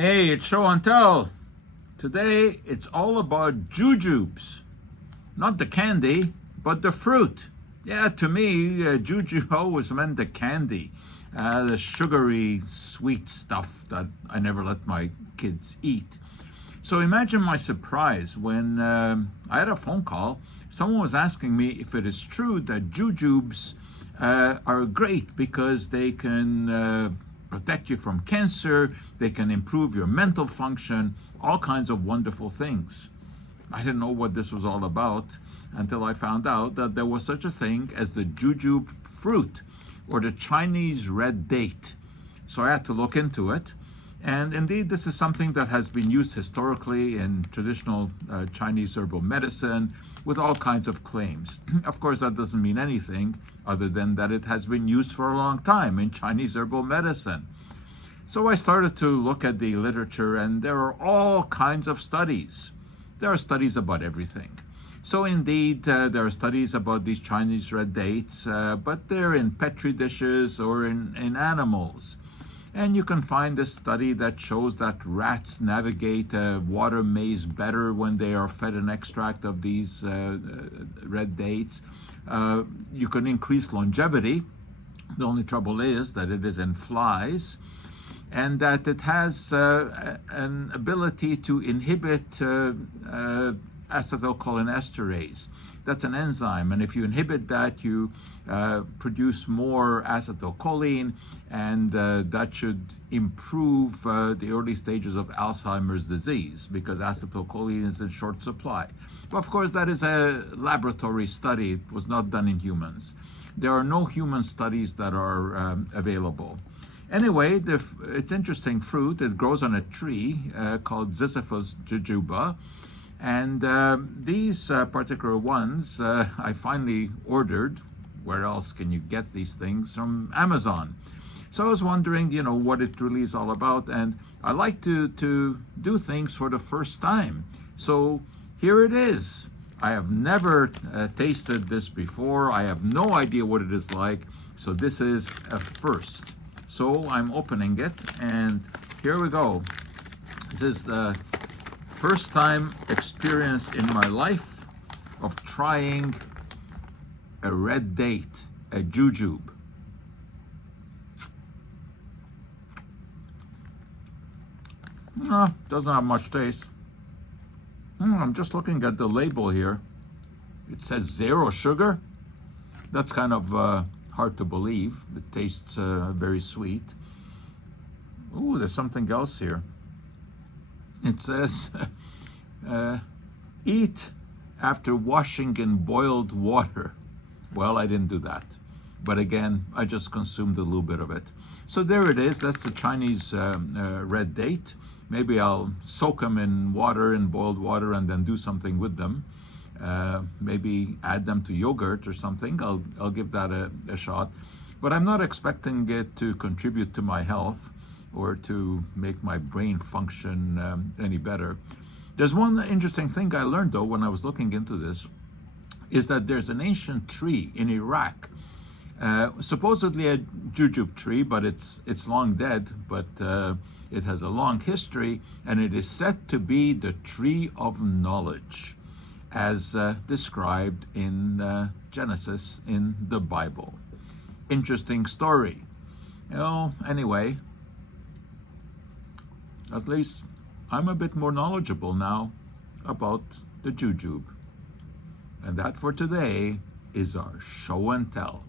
Hey, it's show and tell. Today it's all about jujubes. Not the candy, but the fruit. Yeah, to me, jujube always meant the candy, the sugary, sweet stuff that I never let my kids eat. So imagine my surprise when I had a phone call. Someone was asking me if it is true that jujubes are great because they can protect you from cancer, they can improve your mental function, all kinds of wonderful things. I didn't know what this was all about until I found out that there was such a thing as the jujube fruit, or the Chinese red date. So I had to look into it. And indeed, this is something that has been used historically in traditional Chinese herbal medicine with all kinds of claims. Of course, that doesn't mean anything other than that it has been used for a long time in Chinese herbal medicine. So I started to look at the literature, and there are all kinds of studies. There are studies about everything. So indeed, there are studies about these Chinese red dates, but they're in petri dishes or in animals. And you can find this study that shows that rats navigate a water maze better when they are fed an extract of these red dates. You can increase longevity. The only trouble is that it is in flies, and that it has an ability to inhibit acetylcholinesterase. That's an enzyme, and if you inhibit that, you produce more acetylcholine, and that should improve the early stages of Alzheimer's disease, because acetylcholine is in short supply. But of course, that is a laboratory study. It was not done in humans. There are no human studies that are available. Anyway, it's interesting fruit. It grows on a tree called Ziziphus jujube. And these particular ones I finally ordered. Where else can you get these things? From Amazon. So I was wondering, what it really is all about. And I like to do things for the first time. So here it is. I have never tasted this before. I have no idea what it is like. So this is a first. So I'm opening it, and here we go. This is the first time experience in my life of trying a red date, a jujube. Doesn't have much taste. I'm just looking at the label here. It says 0 sugar. That's kind of hard to believe. It tastes very sweet. Ooh, there's something else here. It says, eat after washing in boiled water. Well, I didn't do that. But again, I just consumed a little bit of it. So there it is. That's the Chinese red date. Maybe I'll soak them in water, in boiled water, and then do something with them. Maybe add them to yogurt or something. I'll give that a shot. But I'm not expecting it to contribute to my health or to make my brain function any better. There's one interesting thing I learned, though, when I was looking into this, is that there's an ancient tree in Iraq, supposedly a jujube tree, but it's long dead, but it has a long history, and it is said to be the tree of knowledge, as described in Genesis in the Bible. Interesting story. Anyway, at least I'm a bit more knowledgeable now about the jujube. And that for today is our show and tell.